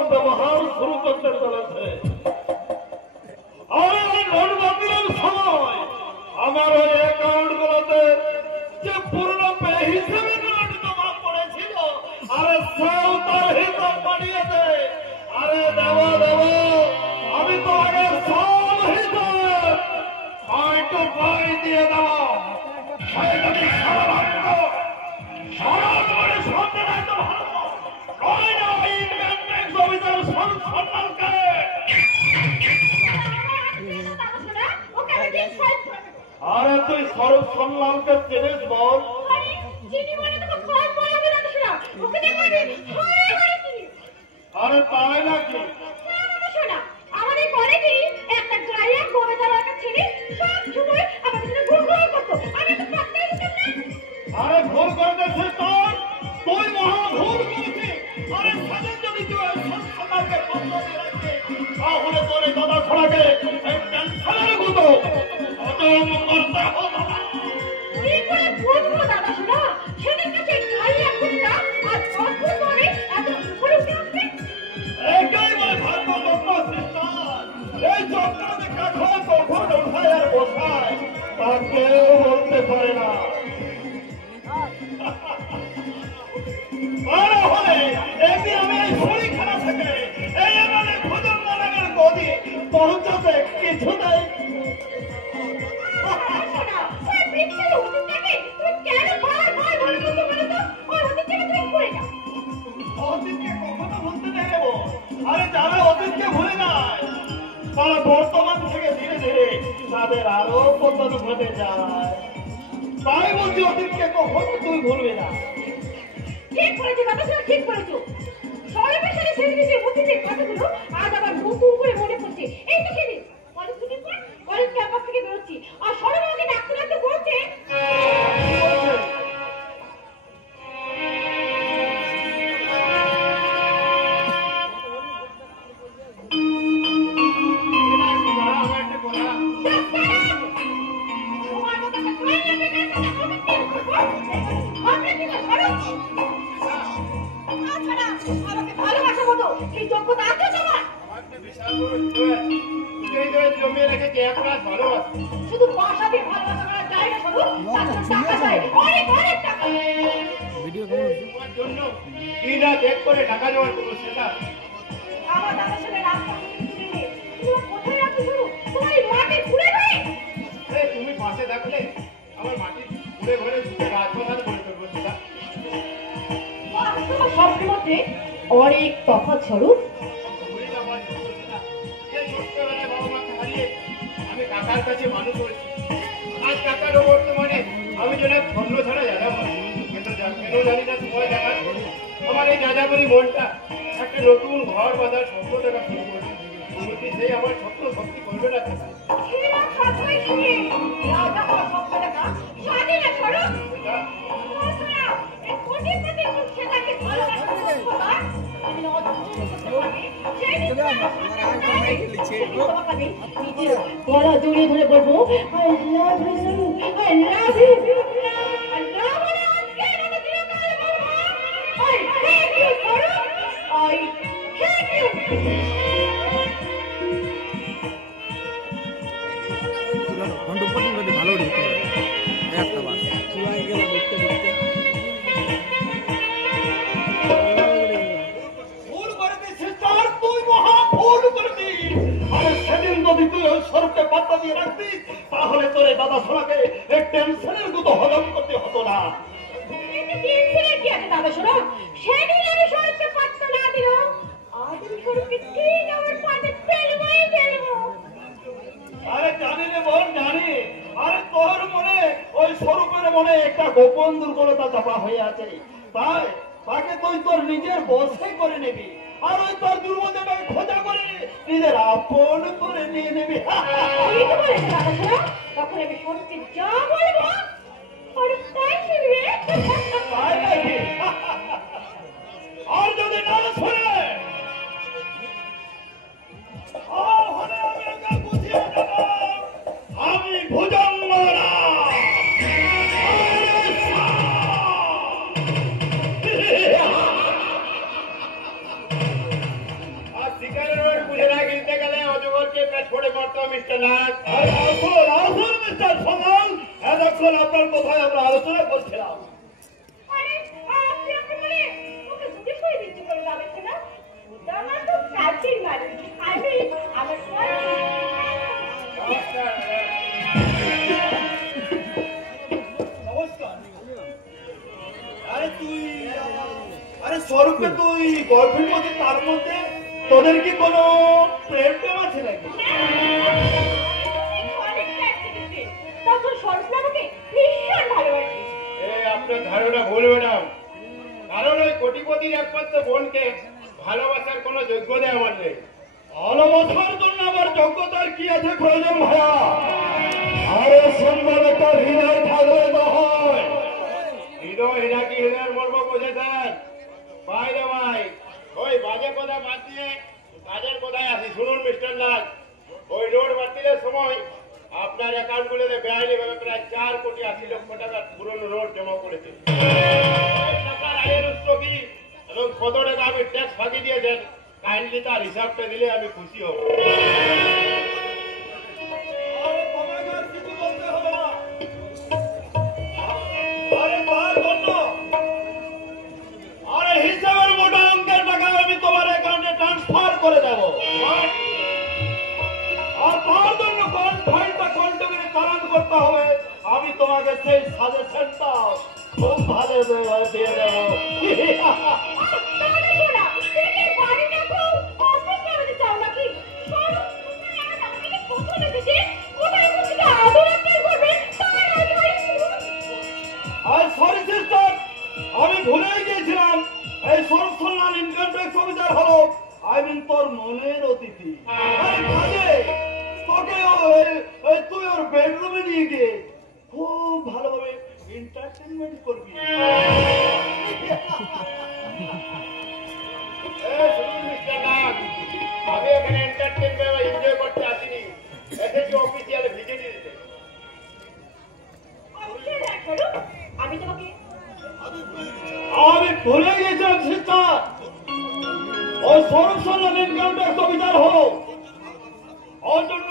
রকম ব্যবহার শুরু করতে চলেছে। আর নোটবন্দির সময় আমার ওই অ্যাকাউন্ট গুলোতে যে পুরনো পে হিসেবে নোট জমা পড়েছিল, আরে সেও তার হিসাব বাড়িয়ে দেয়। আরে দেবো আমি তো আগে সব হিসাব পয়েন্ট টু পয়েন্ট দিয়ে দেবো। সে যদি আরে তুই স্বরূপ সন্ন্যালকে চিনিস বল? আরে তাই নাকি? আরে ভুল করতেছিস তোর, তুই মহা ভুল করেছিস। আরে সেদিন যদি তুই সন্ন্যালকে বন্ধ দিয়ে রাখবি, তাহলে তোর এই দাদা ছড়াকে এই টেনশনের মতো হজম করতে হতো না। এটাই বলে ভাগ্য চক্র সিস্টার। এই চক্র দেখা কখন উঠায় আর বসায় তা কেউ বলতে পারে না। পৌঁছাতে কিছু নেই। অতীতকে কখনো ভুলতে দেব? আরে যারা অতীতকে ভুলে যায় তারা বর্তমান থেকে ধীরে ধীরে তাদের আরো পতন ঘটে যায়। তাই বলছি অতীতকে কখনো তুই ভুলবি না। ঠিক করেছো বাবা, ঠিক করেছো। সর্বশেষে সেদিন অতীতের কথাগুলো আজ আবার নতুন করে মনে পড়ছে। এই তো সেদিন কলেজ ছুটির পর কলেজ ক্যাম্পাস থেকে বেরোচ্ছি, আর সরব আমাকে ডাকতে ডাকতে বলছে ভালোবাসা মতো এই যোগ্যতা আছে তোমার? শুধু বাসা দিয়ে ভালোবাসা করা যায় না, শুধু টাকা চাই, অনেক অনেক টাকা। টাকা জোগাড় করবো সেটা আমার দাদার সাথে রাস্তা কোথায় রাখতে শুরু তোমার এই মাটি ঘুরে ঘুরে। তুমি পাশে থাকলে আমার মাটি ঘুরে ঘুরে রাজপ্রসাদ করে করবো সেটা। তোমার স্বপ্নের মধ্যে অনেক তফাৎ স্বরূপ। আমি কাকার কাছে মানুষ করেছি, আজ কাকারও বর্তমানে আমি যেন খন্ড ছাড়া যাবো, কিন্তু কেন জানি না সময় দেখা আমার এই যাযাবরী মনটা একটা নতুন ঘর বাঁধার স্বপ্ন দেখা শুরু করেছে। তুমি কি সেই আমার স্বপ্ন সত্যি করবে না? গলা জড়িয়ে ধরে বলবো I love you, I love you, I love you, I hate you, I hate you. ভালো ঢুকতে একটা বার চুলাই গেল দেখতে দেখতে স্বরূপকে পাত্তা দিয়ে রাখবি, তাহলে তোর এই দাদা শোনাকে এই টেনশনের মতো হজম করতে হতো না। আরে জানি রে বোন, জানি। আরে তোর মনে ওই স্বরূপের মনে একটা গোপন দুর্বলতা চাপা হয়ে আছে, তাই তাকে তুই তোর নিজের বশে করে নিবি, আর ওই তোর দুর্বলতাকে খোঁজা করে নিজের আপন করে নিয়ে নিবি। তখন আমি সত্যি যা বলবো তাই শুনবে। আর যদি না শোনে আমি ভুজঙ্গরা তো মিস্টার নাগ। আরে আসুন আসুন মিস্টার সমাল, এতক্ষণ আপনার কোথায় আমরা আলোচনা করছিলাম। আরে আপনি আপনি বলে ওকে দূরে সরে দিতে করে যাবেন না? ওটা আমার তো কাছের মানুষ। আমি আমার নমস্কার। নমস্কার। আরে তুই আরে স্বরূপে তুই গর্ভের মধ্যে, তার মধ্যে তোদের কি কোনো প্রেম প্রেম আছে নাকি? অনেক কাছে গেছে। তখন সরস্বতী আমাকে ভীষণ ভালোবাসে। আপনার ধারণা ভুল ম্যাডাম, কারণ ওই কোটিপতির একমাত্র বোনকে ভালোবাসার কোনো যোগ্যতা আমার নেই। ভালোবাসার জন্য আমার যোগ্যতার কি আছে প্রয়োজন ভাইয়া? আরে সুন্দর একটা হৃদয় থাকলে তো হয়। হৃদয় হীরা কি হৃদয়ের মর্ম বোঝেছেন? ভাই রে ভাই, ওই বাজে কথা বাদ দিয়ে কাজের কথায় আসি। শুনুন মিস্টার নাগ, ওই নোট বাতিলের সময় আপনার অ্যাকাউন্টগুলোতে বেআইনি ভাবে প্রায় 4,80,00,000 টাকার পুরনো নোট জমা করেছে। এই টাকার আয়ের উৎস কি এবং কত টাকা আপনি ট্যাক্স ফাঁকি দিয়েছেন, কাইন্ডলি তার হিসাবটা দিলে আমি খুশি হব। আরে তোমাকে আর কিছু বলতে হবে না। আরে তার জন্য আরে হিসাবের মোটা অঙ্কের টাকা আমি তোমার অ্যাকাউন্টে ট্রান্সফার করে দেবো। আর তার জন্য কোন ফাইলটা কন্টিনিউ চালান করতে হবে, আমি তোমাকে সেই সাজেশনটা খুব ভালো দিয়ে দেবো। তাহলে শোনা, তুমি কি বাড়িটা খুব অফিস করে চাও নাকি? সরস্বতী আজ আমাকে কথা রেখেছে, কোথায় কোথায় আদর আপনি করবেন তার আগে আর সরি সিস্টার, আমি ভুলেই গিয়েছিলাম এই সরস্বতী ইনকাম ট্যাক্স অফিসার হলো তোর মনের অতিথি। আরে কাজে তোকে তুই ওর বেডরুমে নিয়ে গিয়ে খুব ভালোভাবে এন্টারটেনমেন্ট করবি। শুনুন মিস্টার নাগ, আমি এখানে এন্টারটেনমেন্ট বা এনজয় করতে আসিনি, এসেছি অফিসিয়াল ভিজিট দিতে। আমি তোমাকে আমি ভুলে গিয়েছিলাম সিস্টার, ওই সরস্বতী ইনকাম ট্যাক্স অফিসার হলো ওর জন্য